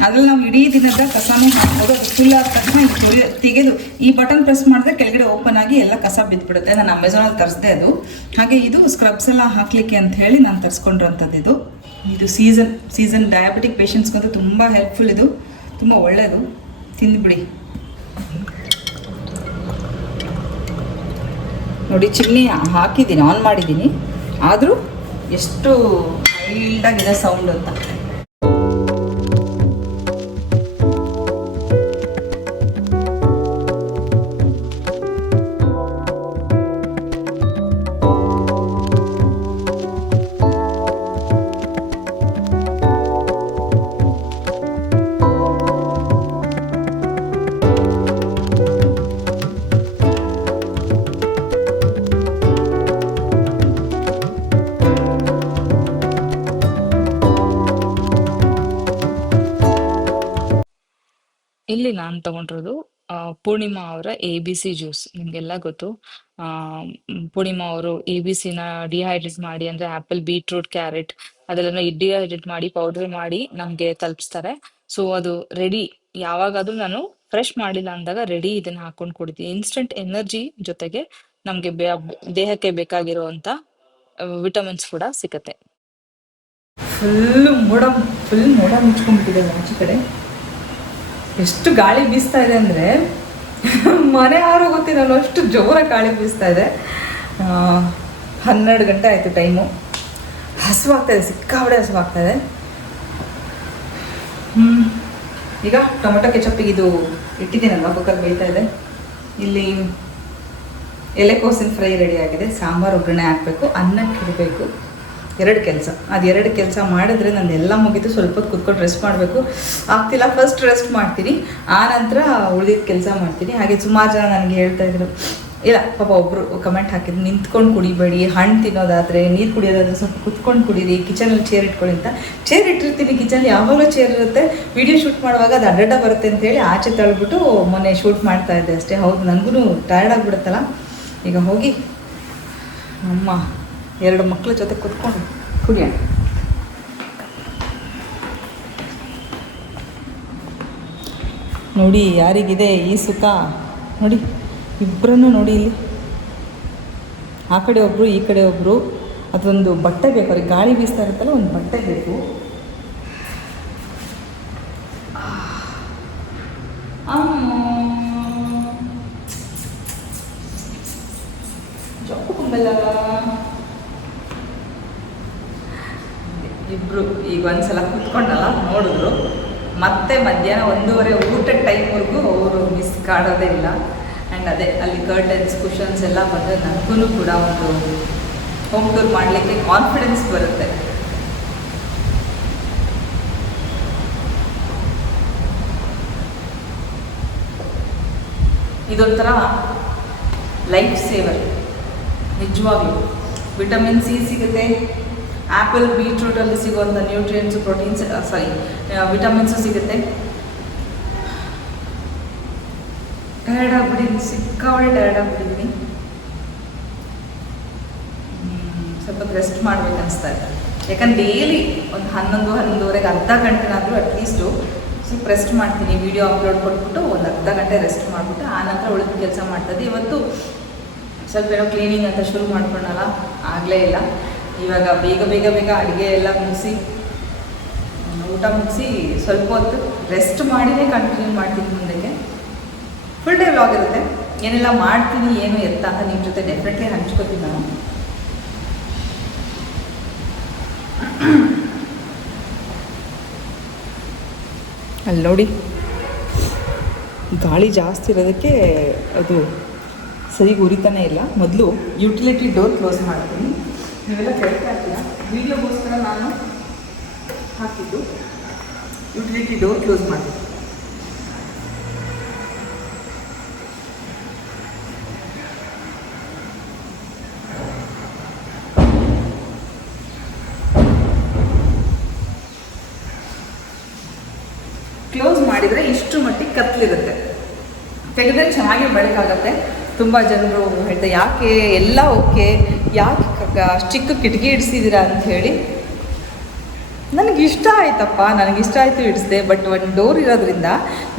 ಅದ್ರಲ್ಲಿ ನಾವು ಇಡೀ ದಿನದ ಕಸನೂ ಹಾಕ್ಬೋದು. ಅದು ಫುಲ್ ಆದ ತಕ್ಷಣ ಇದು ತೆಗೆದು ಈ ಬಟನ್ ಪ್ರೆಸ್ ಮಾಡಿದ್ರೆ ಕೆಳಗಡೆ ಓಪನ್ ಆಗಿ ಎಲ್ಲ ಕಸ ಬಿದ್ದುಬಿಡುತ್ತೆ. ನಾನು ಅಮೆಝಾನಲ್ಲಿ ತರಿಸಿದೆ ಅದು. ಹಾಗೆ ಇದು ಸ್ಕ್ರಬ್ಸ್ ಎಲ್ಲ ಹಾಕಲಿಕ್ಕೆ ಅಂತ ಹೇಳಿ ನಾನು ತರಿಸ್ಕೊಂಡಿರೋಂಥದ್ದು. ಇದು ಸೀಸನ್ ಡಯಾಬಿಟಿಕ್ ಪೇಷಂಟ್ಸ್ಗಂತೂ ತುಂಬ ಹೆಲ್ಪ್ಫುಲ್. ಇದು ತುಂಬ ಒಳ್ಳೆಯದು, ತಿಂದುಬಿಡಿ. ನೋಡಿ, ಚಿಮ್ನಿ ಹಾಕಿದ್ದೀನಿ, ಆನ್ ಮಾಡಿದ್ದೀನಿ, ಆದರೂ ಎಷ್ಟು ಮೈಲ್ಡಾಗಿದೆ ಸೌಂಡ್ ಅಂತ. ಇಲ್ಲಿ ನಾನು ತಗೊಂಡಿರೋದು ಪೂರ್ಣಿಮಾ ಅವರ ABC ಜ್ಯೂಸ್. ನಿಮಗೆಲ್ಲ ಗೊತ್ತು. ಪೂರ್ಣಿಮಾ ಅವರು ABCನ ಡಿಹೈಡ್ರೇಟ್ ಮಾಡಿ, ಅಂದರೆ ಆ್ಯಪಲ್, ಬೀಟ್ರೂಟ್, ಕ್ಯಾರೆಟ್ ಅದೆಲ್ಲ ಡಿಹೈಡ್ರೇಟ್ ಮಾಡಿ ಪೌಡರ್ ಮಾಡಿ ನಮಗೆ ತಲುಪಿಸ್ತಾರೆ. ಸೊ ಅದು ರೆಡಿ. ಯಾವಾಗಾದ್ರೂ ನಾನು ಫ್ರೆಶ್ ಮಾಡಿಲ್ಲ ಅಂದಾಗ ರೆಡಿ ಇದನ್ನ ಹಾಕೊಂಡು ಕುಡಿತೀನಿ. ಇನ್ಸ್ಟೆಂಟ್ ಎನರ್ಜಿ ಜೊತೆಗೆ ನಮಗೆ ದೇಹಕ್ಕೆ ಬೇಕಾಗಿರುವಂಥ ವಿಟಮಿನ್ಸ್ ಕೂಡ ಸಿಗುತ್ತೆ. ಫುಲ್ ಮೋಡ ಮುಚ್ಕೊಂಡ್ಬಿಟ್ಟಿದೆ ಆಚೆ ಕಡೆ. ಎಷ್ಟು ಗಾಳಿ ಬೀಸ್ತಾ ಇದೆ ಅಂದರೆ ಮನೆ ಯಾರೋ ಗೊತ್ತಿರಲ್ಲ, ಅಷ್ಟು ಜೋರಾಗಿ ಗಾಳಿ ಬೀಸ್ತಾ ಇದೆ. 12 ಗಂಟೆ ಆಯಿತು ಟೈಮು. ಹಸುವಾಗ್ತಾಯಿದೆ, ಸಿಕ್ಕಾಬಡೆ ಹಸುವಾಗ್ತಾಯಿದೆ. ಈಗ ಟೊಮೆಟೊ ಕೆಚಪ್ಪಿಗೆ ಇದು ಇಟ್ಟಿದ್ದೀನಲ್ವ, ಕುಕ್ಕರ್ ಬೇಯ್ತಾ ಇದೆ. ಇಲ್ಲಿ ಎಲೆಕೋಸಿನ ಫ್ರೈ ರೆಡಿ ಆಗಿದೆ. ಸಾಂಬಾರು ಒಗ್ಗರಣೆ ಹಾಕಬೇಕು, ಅನ್ನಕ್ಕೆ ಇಡಬೇಕು. 2 ಕೆಲಸ. ಅದು 2 ಕೆಲಸ ಮಾಡಿದ್ರೆ ನಂದು ಎಲ್ಲ ಮುಗಿತು. ಸ್ವಲ್ಪ ಹೊತ್ತು ಕುತ್ಕೊಂಡು ರೆಸ್ಟ್ ಮಾಡಬೇಕು, ಆಗ್ತಿಲ್ಲ. ಫಸ್ಟ್ ರೆಸ್ಟ್ ಮಾಡ್ತೀನಿ, ಆ ನಂತರ ಉಳಿದಿದ್ದ ಕೆಲಸ ಮಾಡ್ತೀನಿ. ಹಾಗೆ ಸುಮಾರು ಜನ ನನಗೆ ಹೇಳ್ತಾ ಇದ್ರು, ಇಲ್ಲ ಪಾಪ ಒಬ್ಬರು ಕಮೆಂಟ್ ಹಾಕಿದ್ರು, ನಿಂತ್ಕೊಂಡು ಕುಡಿಬೇಡಿ, ಹಣ್ಣು ತಿನ್ನೋದಾದರೆ, ನೀರು ಕುಡಿಯೋದಾದರೆ ಸ್ವಲ್ಪ ಕುತ್ಕೊಂಡು ಕುಡೀರಿ, ಕಿಚನಲ್ಲಿ ಚೇರ್ ಇಟ್ಕೊಳ್ಳಿ ಅಂತ. ಚೇರ್ ಇಟ್ಟಿರ್ತೀನಿ ಕಿಚನಲ್ಲಿ, ಯಾವಾಗಲೂ ಚೇರ್ ಇರುತ್ತೆ. ವಿಡಿಯೋ ಶೂಟ್ ಮಾಡುವಾಗ ಅದು ಅಡ್ಡ ಬರುತ್ತೆ ಅಂತೇಳಿ ಆಚೆ ತಳ್ಬಿಟ್ಟು ಮೊನ್ನೆ ಶೂಟ್ ಮಾಡ್ತಾ ಇದ್ದೆ ಅಷ್ಟೇ. ಹೌದು, ನನಗೂ ಟಯರ್ಡ್ ಆಗಿಬಿಡುತ್ತಲ್ಲ. ಈಗ ಹೋಗಿ ಅಮ್ಮ 2 ಮಕ್ಕಳ ಜೊತೆ ಕುತ್ಕೊಂಡು ಕುಡಿಯೋಣ. ನೋಡಿ ಯಾರಿಗಿದೆ ಈ ಸುಖ. ನೋಡಿ ಇಬ್ಬರನ್ನು ನೋಡಿ, ಇಲ್ಲಿ ಆ ಕಡೆ ಒಬ್ಬರು, ಈ ಕಡೆ ಒಬ್ಬರು. ಅದೊಂದು ಬಟ್ಟೆ ಬೇಕು ಅವ್ರಿಗೆ, ಗಾಳಿ ಬೀಸ್ತಾ ಇರುತ್ತಲ್ಲ, ಒಂದು ಬಟ್ಟೆ ಬೇಕು. ಇಬ್ಬರು ಈಗ ಒಂದ್ಸಲ ಕುತ್ಕೊಂಡಲ್ಲ ನೋಡಿದ್ರು. ಮತ್ತೆ ಮಧ್ಯಾಹ್ನ 1:30 ಊಟದ ಟೈಮ್ವರೆಗೂ ಅವರು ಮಿಸ್ ಕಾಡೋದೇ ಇಲ್ಲ. ಆ್ಯಂಡ್ ಅದೇ ಅಲ್ಲಿ ಕರ್ಟನ್ಸ್ ಕುಷನ್ಸ್ ಎಲ್ಲ ಬಂದರೆ ನನಗೂ ಕೂಡ ಒಂದು ಹೋಮ್ ಟೂರ್ ಮಾಡಲಿಕ್ಕೆ ಕಾನ್ಫಿಡೆನ್ಸ್ ಬರುತ್ತೆ. ಇದೊಂಥರ ಲೈಫ್ ಸೇವರ್ ನಿಜವಾಗ್ಲೂ. ವಿಟಮಿನ್ ಸಿ ಸಿಗುತ್ತೆ, ಆ್ಯಪಲ್ ಬೀಟ್ರೂಟಲ್ಲಿ ಸಿಗುವಂಥ ನ್ಯೂಟ್ರಿಯೆಂಟ್ಸು ಪ್ರೋಟೀನ್ಸ್ ವಿಟಮಿನ್ಸು ಸಿಗುತ್ತೆ. ಟಯರ್ಡ್ ಆಗ್ಬಿಟ್ಟಿದ್ದೀನಿ, ಸಿಕ್ಕಾವಳೆ ಟಯರ್ಡ್ ಆಗ್ಬಿಟ್ಟಿದ್ದೀನಿ. ಸ್ವಲ್ಪ ರೆಸ್ಟ್ ಮಾಡ್ಬೇಕು ಅನಿಸ್ತಾ ಇದೆ. ಯಾಕಂದ್ರೆ ಡೈಲಿ ಒಂದು 11-11:30 ಅರ್ಧ ಗಂಟೆನಾದರೂ ಅಟ್ಲೀಸ್ಟು ಸ್ವಲ್ಪ ರೆಸ್ಟ್ ಮಾಡ್ತೀನಿ. ವಿಡಿಯೋ ಅಪ್ಲೋಡ್ ಕೊಟ್ಬಿಟ್ಟು ಒಂದು ಅರ್ಧ ಗಂಟೆ ರೆಸ್ಟ್ ಮಾಡಿಬಿಟ್ಟು ಆನಂತರ ಉಳಿದ ಕೆಲಸ ಮಾಡ್ತದೆ. ಇವತ್ತು ಸ್ವಲ್ಪ ಏನೋ ಕ್ಲೀನಿಂಗ್ ಅಂತ ಶುರು ಮಾಡ್ಕೊಂಡಲ್ಲ, ಆಗಲೇ ಇಲ್ಲ. ಇವಾಗ ಬೇಗ ಬೇಗ ಬೇಗ ಅಡುಗೆ ಎಲ್ಲ ಮುಗಿಸಿ ಊಟ ಮುಗಿಸಿ ಸ್ವಲ್ಪ ಹೊತ್ತು ರೆಸ್ಟ್ ಮಾಡಿನೇ ಕಂಟಿನ್ಯೂ ಮಾಡ್ತೀನಿ ಮುಂದಕ್ಕೆ. ಫುಲ್ ಡೇ ವ್ಲಾಗ್ ಇರುತ್ತೆ. ಏನೆಲ್ಲ ಮಾಡ್ತೀನಿ ಏನು ಎತ್ತ ಅಂತ ನಿಮ್ಮ ಜೊತೆ ಡೆಫಿನೆಟ್ಲಿ ಹಂಚ್ಕೋತೀನಿ ನಾನು. ಅಲ್ಲಿ ನೋಡಿ, ಗಾಳಿ ಜಾಸ್ತಿ ಇರೋದಕ್ಕೆ ಅದು ಸರಿಗೆ ಉರಿತಾನೆ ಇಲ್ಲ. ಮೊದಲು ಯುಟಿಲಿಟಿ ಡೋರ್ ಕ್ಲೋಸ್ ಮಾಡ್ತೀನಿ. ನೀವೆಲ್ಲ ಕೇಳ್ತಾ ಇರ್ತೀರ, ವೀಡಿಯೋಗೋಸ್ಕರ ನಾನು ಹಾಕಿದ್ದು ಯುಟಿಲಿಟಿ ಡೋರ್ ಕ್ಲೋಸ್ ಮಾಡ್ತೀನಿ. ಕ್ಲೋಸ್ ಮಾಡಿದರೆ ಇಷ್ಟು ಮಟ್ಟಿಗೆ ಕತ್ತಲಿರುತ್ತೆ, ತೆಗೆದ್ರೆ ಚೆನ್ನಾಗಿ ಬೆಳಕಾಗತ್ತೆ. ತುಂಬ ಜನರು ಹೇಳ್ತಾರೆ ಯಾಕೆ ಎಲ್ಲ ಓಕೆ, ಯಾಕೆ ಅಷ್ಟು ಚಿಕ್ಕ ಕಿಟಕಿ ಇಡಿಸಿದ್ದೀರಾ ಅಂಥೇಳಿ. ನನಗಿಷ್ಟ ಆಯ್ತಪ್ಪ, ನನಗಿಷ್ಟ ಆಯಿತು ಇಡಿಸಿದೆ. ಬಟ್ ಒಂದು ಡೋರ್ ಇರೋದ್ರಿಂದ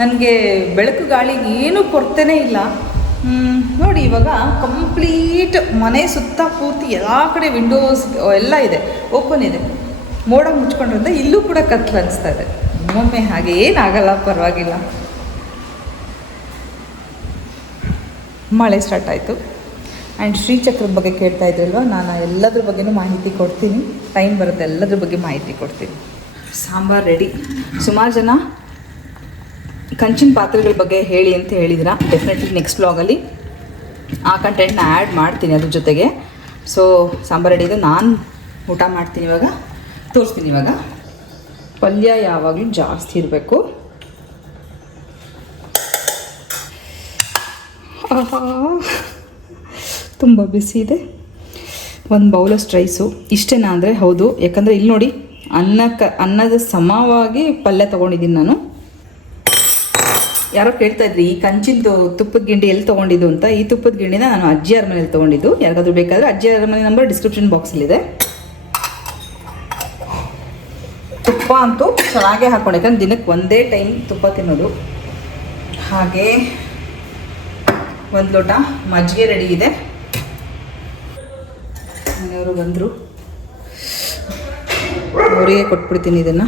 ನನಗೆ ಬೆಳಕು ಗಾಳಿಗೆ ಏನೂ ಕೊರತೆನೇ ಇಲ್ಲ. ನೋಡಿ, ಇವಾಗ ಕಂಪ್ಲೀಟ್ ಮನೆ ಸುತ್ತ ಪೂರ್ತಿ ಎಲ್ಲ ಕಡೆ ವಿಂಡೋಸ್ ಎಲ್ಲ ಇದೆ, ಓಪನ್ ಇದೆ. ಮೋಡ ಮುಚ್ಕೊಂಡಿರೋದ್ರಿಂದ ಇಲ್ಲೂ ಕೂಡ ಕತ್ತಲು ಅನಿಸ್ತಾ ಇದೆ. ಒಮ್ಮೊಮ್ಮೆ ಹಾಗೆ ಏನಾಗಲ್ಲ, ಪರವಾಗಿಲ್ಲ. ಮಳೆ ಸ್ಟಾರ್ಟ್ ಆಯಿತು. ಆ್ಯಂಡ್ ಶ್ರೀಚಕ್ರದ ಬಗ್ಗೆ ಕೇಳ್ತಾ ಇದ್ರಲ್ವ, ನಾನು ಎಲ್ಲದ್ರ ಬಗ್ಗೆನೂ ಮಾಹಿತಿ ಕೊಡ್ತೀನಿ. ಟೈಮ್ ಬರುತ್ತೆ, ಎಲ್ಲದ್ರ ಬಗ್ಗೆ ಮಾಹಿತಿ ಕೊಡ್ತೀನಿ. ಸಾಂಬಾರು ರೆಡಿ. ಸುಮಾರು ಜನ ಕಂಚಿನ ಪಾತ್ರೆಗಳ ಬಗ್ಗೆ ಹೇಳಿ ಅಂತ ಹೇಳಿದಿರ. ಡೆಫಿನೆಟ್ಲಿ ನೆಕ್ಸ್ಟ್ ಬ್ಲಾಗಲ್ಲಿ ಆ ಕಂಟೆಂಟ್ನ ಆ್ಯಡ್ ಮಾಡ್ತೀನಿ ಅದ್ರ ಜೊತೆಗೆ. ಸೊ ಸಾಂಬಾರು ರೆಡಿ ಇದೆ, ನಾನು ಊಟ ಮಾಡ್ತೀನಿ ಇವಾಗ, ತೋರಿಸ್ತೀನಿ. ಇವಾಗ ಪಲ್ಯ ಯಾವಾಗಲೂ ಜಾಸ್ತಿ ಇರಬೇಕು. ತುಂಬ ಬಿಸಿ ಇದೆ. ಒಂದು ಬೌಲಷ್ಟು ರೈಸು ಇಷ್ಟೇನಾ ಅಂದರೆ ಹೌದು. ಯಾಕಂದರೆ ಇಲ್ಲಿ ನೋಡಿ, ಅನ್ನದ ಸಮವಾಗಿ ಪಲ್ಯ ತೊಗೊಂಡಿದ್ದೀನಿ ನಾನು. ಯಾರೋ ಕೇಳ್ತಾಯಿದ್ರಿ ಈ ಕಂಚಿಂದು ತುಪ್ಪದ ಗಿಂಡಿ ಎಲ್ಲಿ ತೊಗೊಂಡಿದ್ದು ಅಂತ. ಈ ತುಪ್ಪದ ಗಿಂಡಿನ ನಾನು ಅಜ್ಜಿಯರ ಮನೇಲಿ ತೊಗೊಂಡಿದ್ದು. ಯಾರಿಗಾದ್ರೂ ಬೇಕಾದರೆ ಅಜ್ಜಿಯರ ಮನೆ ನಂಬರ್ ಡಿಸ್ಕ್ರಿಪ್ಷನ್ ಬಾಕ್ಸಲ್ಲಿದೆ. ತುಪ್ಪ ಅಂತೂ ಚೆನ್ನಾಗೇ ಹಾಕ್ಕೊಂಡು, ಯಾಕಂದ್ರೆ ದಿನಕ್ಕೆ ಒಂದೇ ಟೈಮ್ ತುಪ್ಪ ತಿನ್ನೋದು. ಹಾಗೆ ಒಂದು ಲೋಟ ಮಜ್ಜಿಗೆ ರೆಡಿ ಇದೆ. ಮನೆಯವರು ಬಂದರು, ಅವರಿಗೆ ಕೊಟ್ಬಿಡ್ತೀನಿ ಇದನ್ನು.